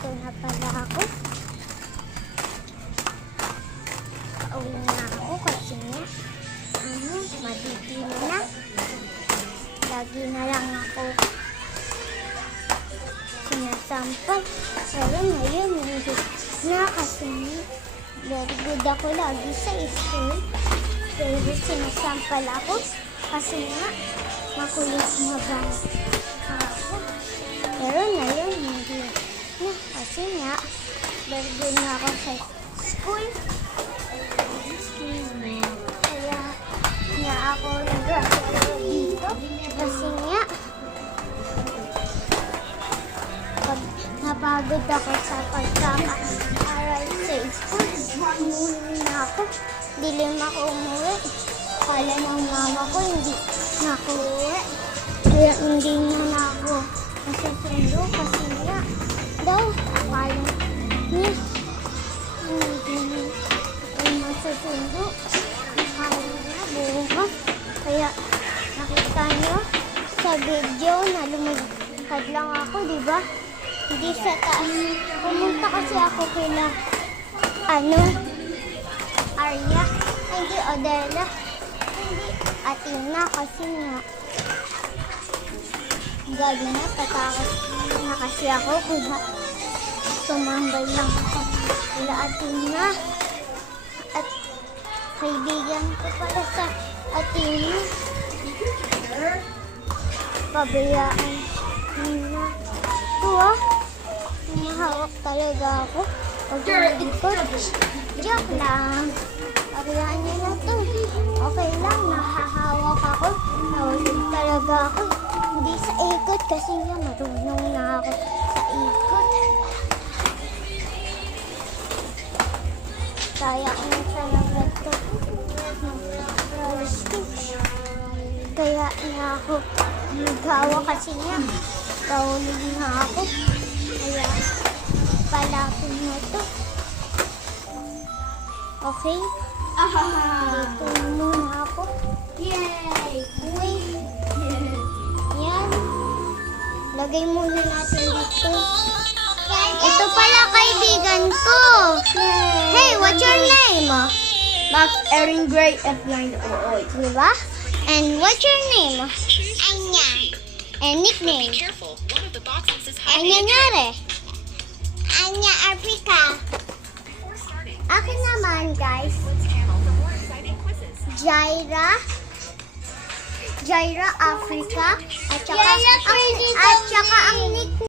Nandito na pala ako. Pauwi na ako kasi nga, madidilim na. Lagi na lang ako sinasampal. Pero ngayon, hindi na kasi very good ako lagi sa school. Pero sinasampal ako kasi nga, makulit mabang ako. Pero ngayon, hindi na. Kasi nga, very good na ako sa school. Kaya nga ako nag-graduate dito. Kasi nga, pag napagod ako sa pagkaka-aral sa school, umuwi na ako. Dilim ako umuwi. Kala ng mama ko, hindi na ako uwi. Kaya hindi na ako masusundo kasi nga daw, kala niya hindi ako masusundo. Kala niya bukas. Kaya nakita niyo sa video na lumilipad lang ako, di ba? Hindi sa taas. Pumunta kasi ako kina Arya. Hindi, Odella. Hindi, Atina kasi nga gabi na, tatakot na kasi ako kaya tumambay lang ako kila Atina. At kaibigan ko pala sa Atina. Pabayaan na ito mahawak talaga ako. Pag lumilipad, joke lang. Pabayaan niyo na ito. Okay lang, nahahawak ako. Nahulog talaga ako. Hindi sa ikot kasi nga marunong na ako sa ikot. Kaya ko na talaga ito. Kaya na ako naghawa kasi nga nahulog na ako. Kaya palapin na ito. Okay? Dito muna ako. Yay! Uy! Yan. Lagay muna natin dito. Ito pala kaibigan ko. Hey, what's your name? Max Erin Gray F908. Diba? And what's your name? Anya. And nickname? Careful, one of the boxes is Anya Nyare. Anya Africa. before starting. Akin naman, guys. Channel for more exciting quizzes. Jaira Africa. At saka ang nickname